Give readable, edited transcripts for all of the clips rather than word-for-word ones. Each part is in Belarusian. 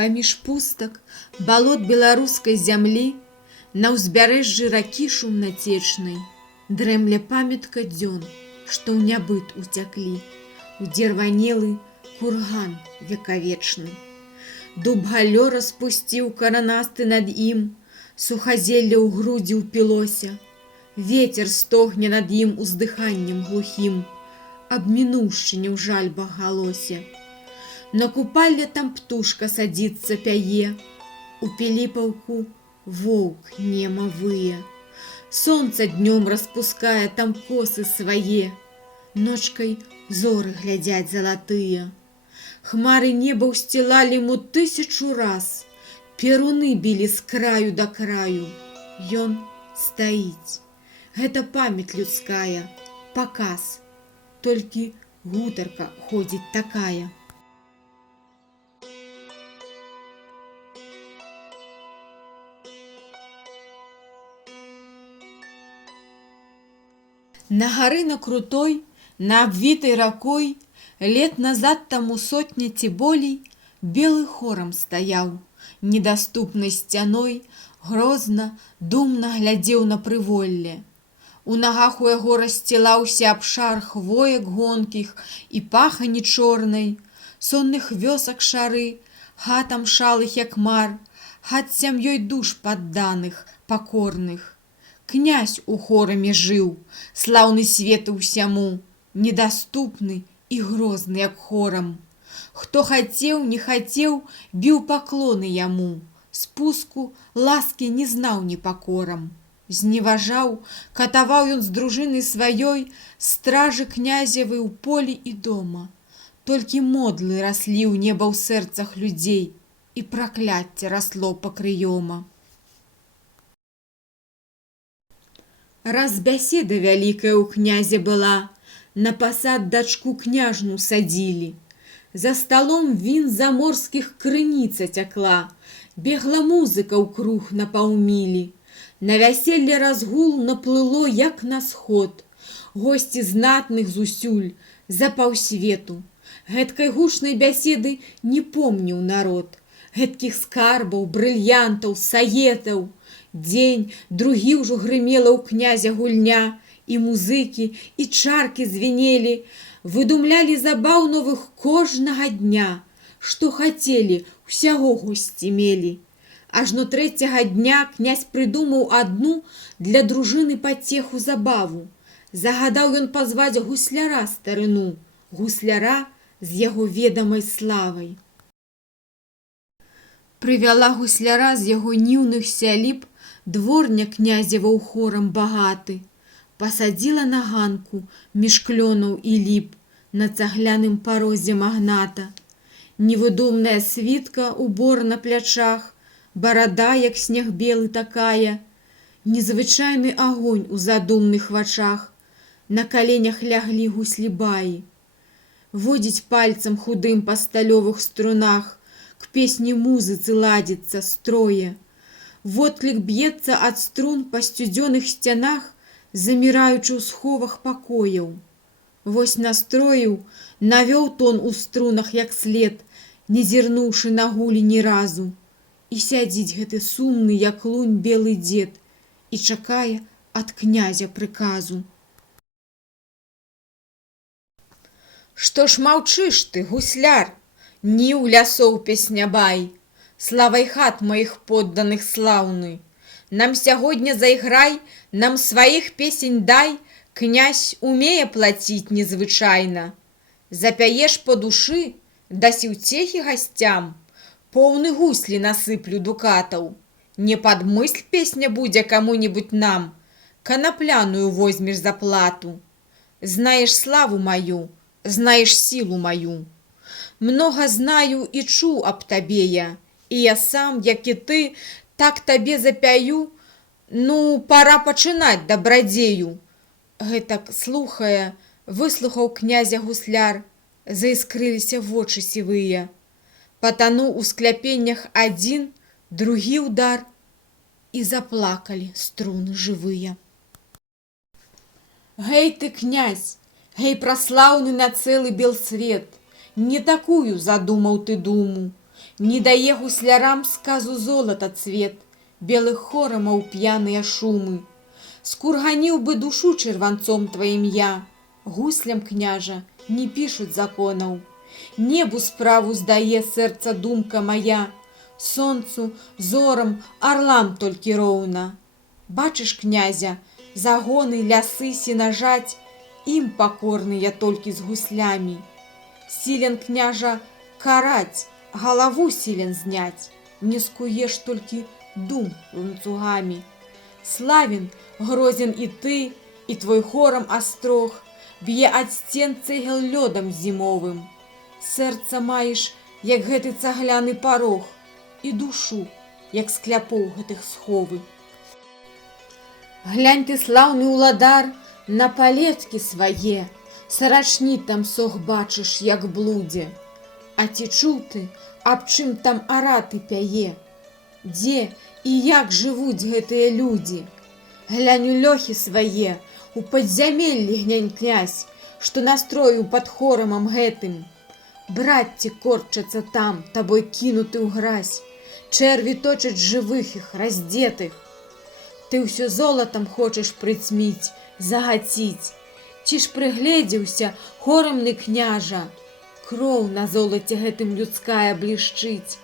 Паміж пустак, балот беларускай зямлі, на ўзбярэжжы ракі шумнацечнай, дрэмля памятка дзён, што ў нябыт уцяклі, удзерванелы курган векавечны. Дуб галлё распусціў каранасты над ім, сухазелле ў грудзі ўпілося, вецер стогне над ім уздыханнем глухім, аб мінуўшчыне ў жальбах галосе. На купалле там птушка садзіцца пяе, у Піліпаўку воўк нема вые. Сонца днём распускае там косы свае, ночкай зоры глядзяць залатыя. Хмары неба ўсцілалі му 1000 раз, перуны білі з краю да краю. Ён стаіць. Гэта памяць людская, паказ. Толькі гутарка ходзіць такая. На гары на крутой, на абвітай ракой, лет назад таму 100 ці болей, белы хорам стаяў, недаступнай сцяной, грозна, думна глядзеў на прыволле. У нагах у яго рассцілаўся абшар хвоек гонкіх і пахані чорнай, сонных вёсак шары, хатам шалых як мар, хат сям'ёй душ падданых, пакорных. Князь у хораме жыў, слаўны свету ўсяму, недаступны і грозны, як хорам. Хто хацеў, не хацеў, біў паклоны яму, спуску ласкі не знаў непакорам. Зневажаў, катаваў ён з дружынай сваёй стражы князевы ў полі і дома. Толькі модлы раслі ў неба ў сэрцах людзей, і пракляцце расло пакрыёма. Раз бяседа вялікая ў князя была, на пасад дачку княжну садзілі. За сталом він заморскіх крыніца цякла, бегла музыка ў круг на паўмілі. На вяселле разгул наплыло, як на сход. Госці знатных зусюль, за паўсвету. Гэткай гучнай бяседы не помніў народ. Гэткіх скарбаў, брыльянтаў, саетаў. Дзень, другі ўжо грымела ў князя гульня, і музыкі, і чаркі звенелі, выдумлялі забаў новых кожнага дня, што хацелі, усяго госці мелі. Ажно 3-го дня князь прыдумаў адну для дружыны пацеху забаву. Загадаў ён пазваць гусляра старыну, гусляра з яго ведамай славай. Прывяла гусляра з яго ніўных сяліб дворня князева ў хорам багаты. Пасадзіла на ганку між клёнаў і ліп на цагляным парозе магната. Невыдумная світка, убор на плячах, барада, як снег белы такая, незвычайны агонь у задумных вачах, на каленях ляглі гуслі-баі. Водзіць пальцам худым па сталёвых струнах, к песні музыцы ладзіцца строе. Водклік б'ецца ад струн па сцюдзёных сцянах, заміраючы ў сховах пакояў. Вось настроіў, навёў тон у струнах як след, не зірнуўшы на гулі ні разу. І сядзіць гэты сумны, як лунь, белы дзед, і чакае ад князя прыказу. Што ж маўчыш ты, гусляр? Ні ў лясоў песнябай, славай хат маіх подданых слаўны. Нам сягодня зайграй, нам сваіх песень дай, князь умее плаціць незвычайна. Запяеш па душы, дасі ўцехі гасцям, поўны гуслі насыплю дукатаў. Не пад мысль песня будзе каму-небудзь нам, канапляную возьмеш за плату. Знаеш славу маю, знаеш сілу маю. Многа знаю і чуў аб табе я, і я сам, як і ты, так табе запяю. Ну, пара пачынаць, дабрадзею. Гэтак слухае, выслухаў князя гусляр, заіскрыліся вочы сівыя. Патануў у скляпеннях адзін, другі ўдар, і заплакалі струны жывыя. Гэй ты, князь, гэй праслаўны на цэлы бел свет, не такую задумаў ты думу. Не дае гуслярам сказу золата цвет, белых хорамаў п'яныя шумы. Скурганіў бы душу чырванцом тваім я, гуслям, княжа, не пішуць законаў. Небу справу здае сэрца думка мая, сонцу, зорам, арлам толькі роўна. Бачыш, князя, загоны, лясы, сенажаць, ім пакорныя толькі з гуслямі. Сілен, княжа, караць, галаву сілен зняць, не скуеш толькі дум ланцугамі. Славен, грозен і ты, і твой хорам астрог, б'е ад сцен цэгел лёдам зімовым. Сэрца маеш, як гэты цагляны парог, і душу, як скляпоў гэтых сховы. Глянь ты, слаўны ўладар, на палеткі свае, сарачні там сох бачыш, як блудзе. А ці чуў ты, аб чым там араты пяе? Дзе і як жывуць гэтыя людзі? Глянь у лёхі свае, у падзямеллі глянь, князь, што настроіў пад хорамам гэтым. Братці корчацца там, табой кінуты ў гразь, чэрві точаць жывых іх, раздзетых. Ты ўсё золатам хочаш прыцьміць, загаціць. Ці ж прыгледзеўся, хорамны княжа? Кроў на золаце гэтым людская блішчыць,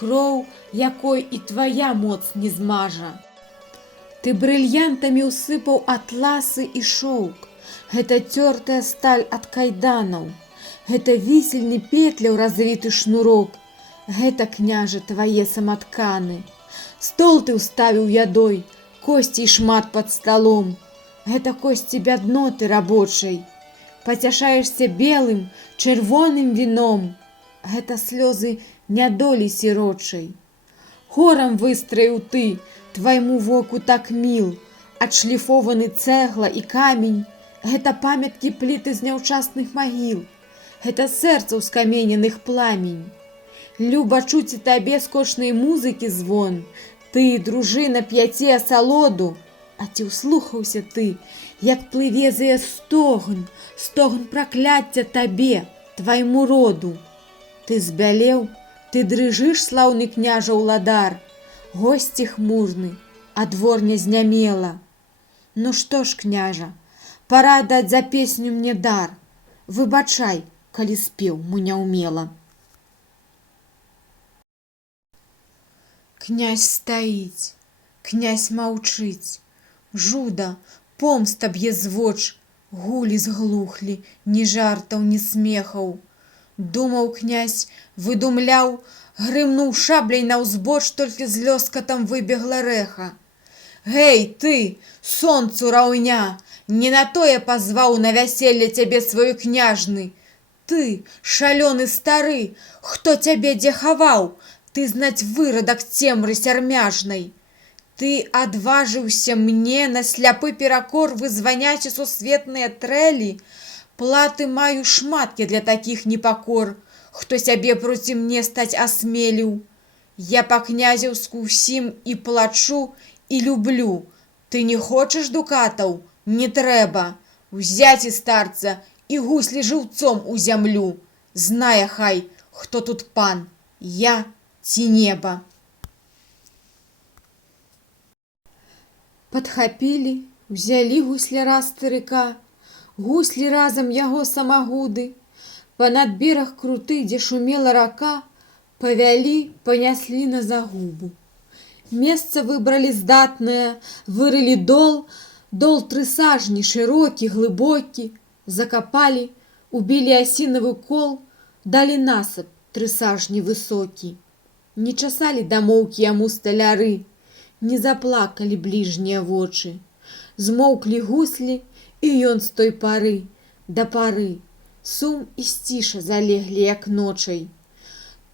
кроў, якой і твая моц не змажа. Ты брыльянтамі ўсыпаў атласы і шоўк, гэта цёртая сталь ад кайданаў, гэта вісельны петляў развіты шнурок, гэта, княжа, твае саматканы. Стол ты ўставіў ядой, косцей шмат пад сталом, гэта косці бядноты рабочай. Пацяшаешся белым, чырвоным віном, гэта слёзы нядолі сірочай. Хорам выстраіў ты, твайму воку так міл, адшліфованы цэгла і камень, гэта памяткі пліты з няўчасных магіл, гэта сэрцаў скамененых пламень. Люба чуць і табе скочнай музыкі звон, ты, дружына, п'яце асалоду, а ці ўслухаўся ты, як плыве зае стогн, стогн пракляцця табе, твайму роду. Ты збялеў, ты дрыжыш, слаўны княжа ўладар, госці хмурны, а дворня знямела. Ну што ж, княжа, пара даць за песню мне дар, выбачай, калі спеў му няўмела. Князь стаіць, князь маўчыць, жуда, помста б'е з воч, гулі зглухлі, ні жартаў, ні смехаў. Думаў князь, выдумляў, грымнуў шабляй наўзбоч, толькі з лёскатам выбегла рэха. Гэй, ты, сонцу раўня, не на тое пазваў на вяселле цябе свой княжны. Ты, шалёны стары, хто цябе дзе хаваў? Ты, знаць, вырадак цемры сярмяжнай. Ты адважыўся мне на сляпы перакор вызваняць у сусветныя трэлі. Платы маю шмат я для такіх непакор, хто сябе проці мне стаць асмеліў. Я па-князеўску ўсім і плачу, і люблю. Ты не хочаш дукатаў? Не трэба. Узяці старца і гуслі жыўцом у зямлю. Знае хай, хто тут пан, я ці неба. Падхапілі, узялі гусляра старыка, гуслі разам яго самагуды. Панад бераг круты, дзе шумела рака, павялі, паняслі на загубу. Месца выбралі здатнае, вырылі дол, дол трысажні, шырокі, глыбокі, закапалі, убілі асінавы кол, далі насып трысажні высокі. Не часалі дамоўкі яму сталяры, не заплакалі бліжнія вочы. Змоўклі гуслі, і ён з той пары да пары. Сум і сціша залеглі, як ночай.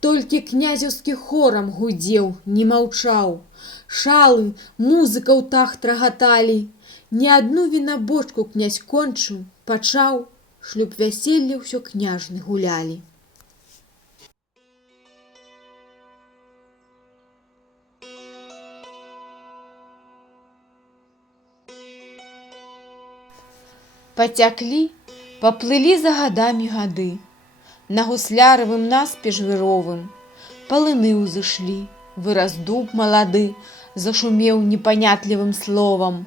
Толькі князеўскі хорам гудзеў, не маўчаў. Шалы, музыка ў тахт рагаталі. Не адну вінабочку князь кончыў, пачаў, шлюб вяселля ўсё княжны гулялі. Пацяклі, паплылі за гадамі гады, на гусляравым наспеж выровым. Палыны ўзышлі, вырас дуб малады, зашумеў непанятлівым словам.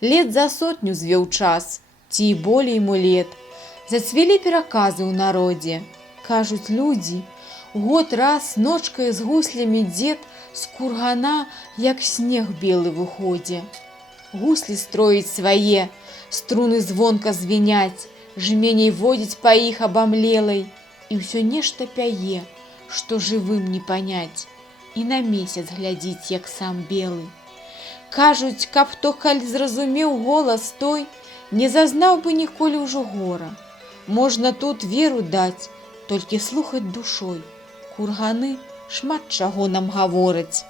Лет за 100 звеў час, ці і болей му лет. Зацвелі пераказы ў народзе. Кажуць людзі, год раз ночкай з гуслямі дзед з кургана, як снег белы выходзе. Гуслі строіць свае, струны звонка звеняць, жменей водзіць па іх абамлелай, і ўсё нешта пяе, што жывым не паняць, і на месяц глядзіць, як сам белы. Кажуць, каб хто калі зразумеў голас той, не зазнаў бы ніколі ўжо гора. Можна тут веру даць, толькі слухаць душой. Курганы шмат чаго нам гавораць.